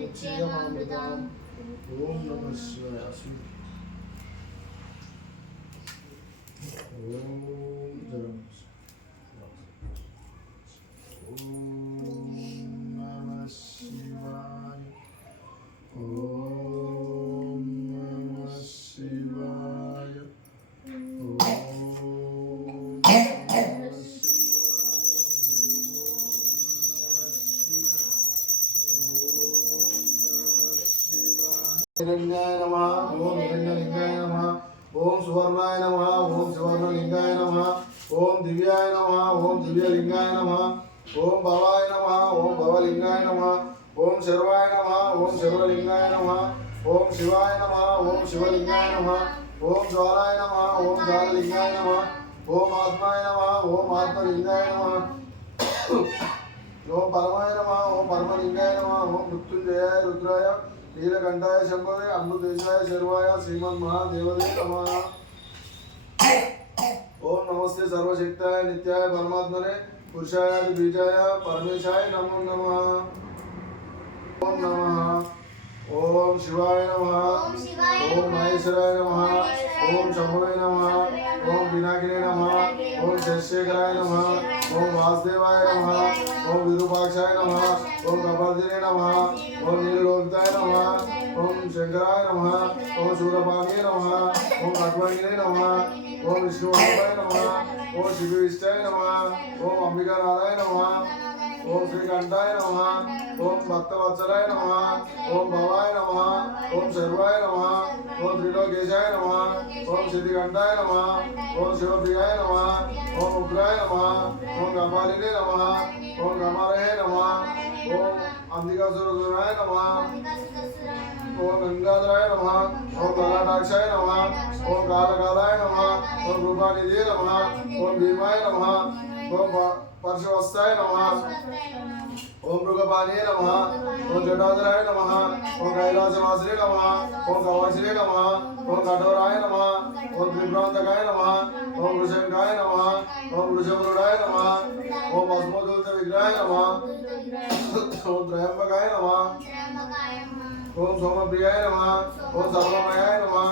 नित्यमृतम् ओम नमः शिवाय हिरण्याय नमः ओम हिरण्यलिंगाय नमः ओम सुवर्णाय नमः ओम सुवर्णलिंगाय नमः ओम दिव्याय नमः ओम दिव्यलिंगाय नमः ओम भवाय नमः ओम भवलिंगाय नमः ओम शर्वाय नमः ओम शर्वलिंगाय नमः ओम शिवाय नमः ओम शिवलिंगाय नमः ओम ज्वालाय नमः ओम ज्वाललिंगाय नमः ओम आत्माय नमः ओम आत्मलिंगाय नमः ओम परमाय नमः ओम परमलिंगाय नमः ओम मृत्युंजयाय रुद्राय नीलकंठाय शंभवे अमृतेशाय शर्वाय श्रीमन्महादेवते नमः। ओम नमस्ते सर्वशक्ताय नित्याय परमात्मने पुरुषाय बीजाय परमेशाय नमो नमः। ओम नमः ओम शिवाय नमः ओम महेश्वराय नमः ओम शंभवे नमः ओम पिनाकिने नमः ओम शेषशेखराय नमः ओम वासुदेवाय नमः ओम विरूपाक्षाय नमः ओम कपालदिने नमः ओम नीललोकिताय नमः ओम शंकराय नमः ओम शूरपाणिये नमः ओम खड्वांगिने नमः ओम विष्णुवल्लभाय नमः ओम शिवविष्टाय नमः ओम अंबिकानाथाय नमः ओम श्रीकंठाय नमः ओम भक्तवत्सलाय नमः ओम भवाय नमः ओम शर्वाय नमः ओम त्रिलोकेशाय नमः ओम सिद्धिकंठाय नमः ओम शिवप्रियाय नमः ओम उग्राय नमः ओम कपालिने नमः ओम कमलहे नमः ओम अंबिकासुरसुराय नमः ओम गंगाधराय नमः ओम ललाटाक्षाय नमः ओम कालकालाय नमः ओम रूपानिधे नमः ओम भीमाय नमः ओम परशुवत्साय नमः ओम मृगपाणिये नमः ओम जटाधराय नमः ओम कैलासवासिने नमः ओम कवचिने नमः ओम कठोराय नमः ओम त्रिभ्रांतकाय नमः ओम वृषंगाय नमः ओम वृषभरूढाय नमः ओम भस्मोद्धूत विग्रहाय नमः ओम त्रयंबकाय नमः ओम सोमप्रियाय नमः ओम सर्वमयाय नमः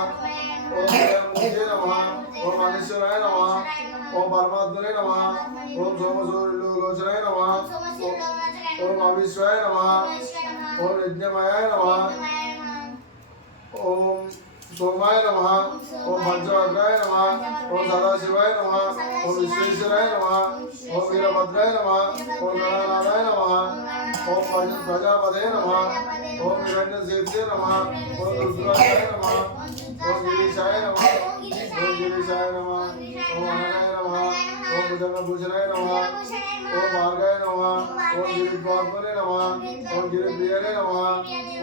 ओम जयमुखे नमः ओम अनीश्वराय नमः ओम परमात्मने नमः ओम सोमसूर्यलोचनाय नमः ओम अविश्वाय नमः ओम यज्ञमयाय नमः ओम सोमाय नमः ओम पंचवक्राय नमः ओम सदाशिवाय नमः ओम विश्वेश्वराय नमः ओम वीरभद्राय नमः ओम गणानाथाय नमः ओम प्रजापते नमः ओम हिरण्यसेव्ये नमः ओम रुद्राय नमः ओम गिरीशाय नमः ओम गिरीशाय नमः ओम अनगाय नमः ओम भुजंगभूषणाय नमः ओम भार्गाय नमः ओम गिरिद्वात्मने नमः ओम गिरिप्रियने नमः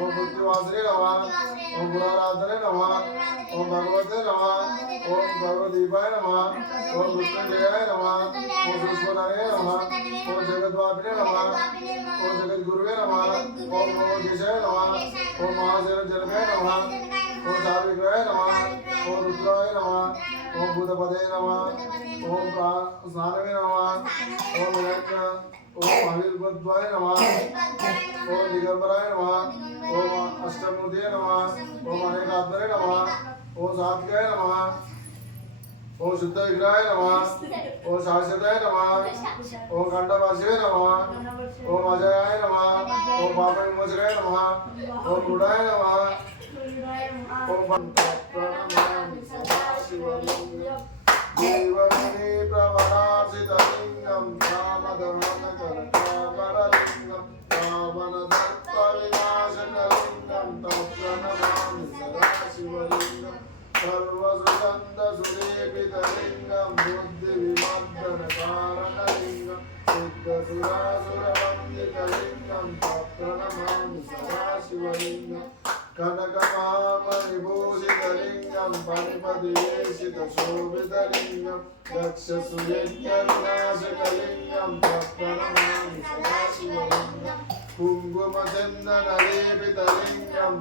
ओम पृथ्वीवासिने नमः ओम पुराराधने नमः ओम भगवते नमः ओम भगवदीपाय नमः ओम मृत्युंजयाय नमः ओम सूक्ष्मधरे नमः ओम जगद्व्यापिने नमः ओम जगद्गुरुवे नमः ओम नमोकेशाय नमः ओम महासेनजनकाय नमः ओम सार्विकाय नमः ओम रुद्राय नमः ओम भूतपदे नमः ओम स्नानवे नमः ओम यज्ञ ओम अविर्भद्वाय नमः ओम दिगंबराय नमः ओम अष्टमूर्तये नमः ओम अनेकात्मने नमः ओम सात्विकाय नमः ओम शुद्ध विग्रहाय नमः ओम शाश्वताय नमः ओम कंठपार्श्वे नमः ओम अजयाय नमः ओम पापविमोचनाय नमः ओम गुडाय नमः ओम प्रणमामि सदाशिवलिंगं देवमुनि प्रवरासितलिंगं कामदहनकरकामरलिंगं पावनदर्पविनाशकलिंगं तत्प्रणमामि सदाशिवलिंगं सर्वसुगन्धसुलेपितलिंगं बुद्धिविमर्दनकारणलिंगं सिद्धसुरासुरवन्दितलिंगं तत्प्रणमामि सदाशिवलिंगं परिभूषितलिङ्गं परिपदिवेशितशोभितलिङ्गं दक्षसुयज्ञविनाशकलिङ्गं तत्प्रणमामि सदाशिवलिङ्गं कुङ्कुमचन्दनलेपितलिङ्गं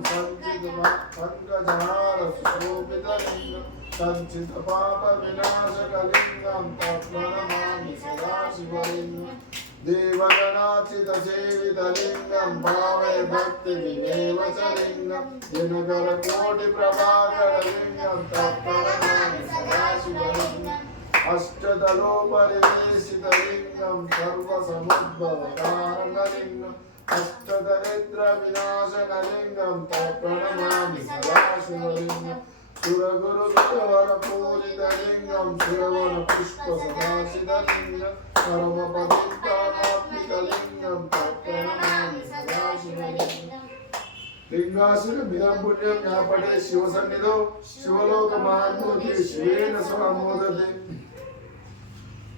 पङ्कजहारसुशोभितलिङ्गं सञ्चितपापविनाशकलिङ्गं तत्प्रणमामि सदाशिवलिङ्गं देवगणाचितसेवितलिङ्गं भावे भक्तिविमेव च लिङ्गं दिनकरकोटिप्रभाकरलिङ्गं तत्प्रणमामि सदाशिवलिङ्गम् अष्टदलोपरिवेशितलिङ्गं सर्वसमुद्भवकारणलिङ्गम् अष्टदरिद्रविनाशनलिङ्गं तत्प्रणमामि सदाशिवलिङ्गम् सुरगुरुसुरवरपूजितलिङ्गं सुरवरपुष्पसदाशितलिङ्गं परमपतिप्राणात्मिकलिङ्गं तत्प्रणमामि सदाशिवलिङ्गम् लिंगासुर बिनापुण्यं ज्ञापटे शिवसन्निधौ शिवलोकमात्मूर्ति शिवेन स्वमोदते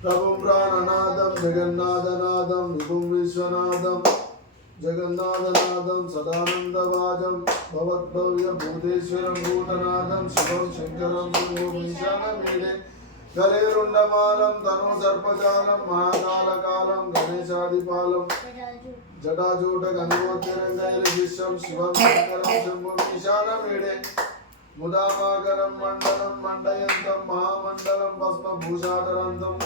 प्रभुं प्राणनादं जगन्नाथनादं विभुं विश्वनाथं जगन्नाथनादं सदानन्दवाजं भवद्भव्यभूतेश्वरं भूतनाथं शिवं शङ्करं ईशानमीडे गलेरुण्डमालं तनुसर्पजालं महाकालकालं गणेशादिपालं जटाजूटगङ्गोत्तिरङ्गैर्विश्वं शिवं शङ्करं शम्भुं ईशानमीडे मुदामाकरं मण्डलं मण्डयन्तं महामण्डलं भस्मभूषाधरन्तम्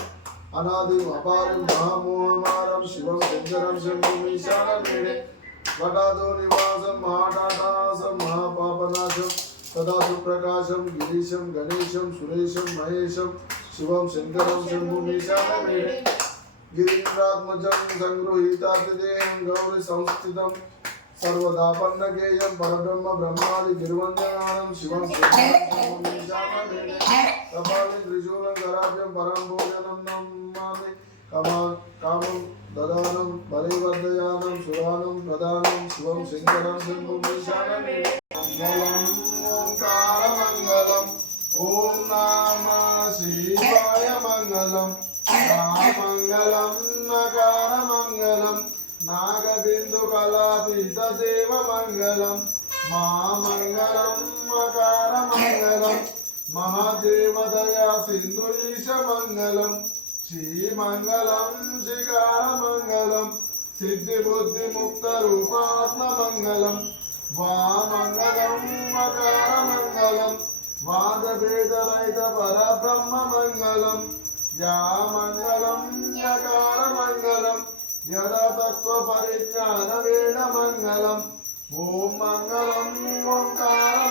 अनादिम् अपारिं महामोहमारं शिवं शङ्करं शम्भुं ईशानमीडे वटादो निवासं महाटाटासं महापापनाशं सदा सुप्रकाशं गिरीशं गणेशं सुरेशं महेशं शिवं शङ्करं शम्भुं ईशानमीडे गिरीन्द्रात्मजं संगृहीतातिदेहं गौरी संस्थितं सर्वदापन्नगेयं परब्रह्म ब्रह्मादि गिर्वन्दनानं शिवं शङ्करं ईशानमीडे कपाले त्रिशूलं कराभ्यं परं भोजनं नमामि कामं ददानं बलिवर्धयानं सुरानं प्रदानं शिवं शङ्करं शम्भुं ईशानमीडे मङ्गलं ओंकारमङ्गलम् ॐ नमः शिवाय मङ्गलम् मङ्गलं नकारमङ्गलं नागबिन्दुकलातीतदेवमङ्गलं महामङ्गलं मकारमङ्गलं महादेवदया सिन्धुरीशमङ्गलं श्रीमङ्गलं श्रीकारमङ्गलं सिद्धिबुद्धिमुक्तरूपात्ममङ्गलं वामङ्गलं मकारमङ्गलं वादभेदरहितपरब्रह्ममङ्गलं या मङ्गलं यकारमङ्गलं यदा तत्त्वपरिज्ञानवेदमङ्गलं ॐ मङ्गलं ओङ्कारमङ्गलं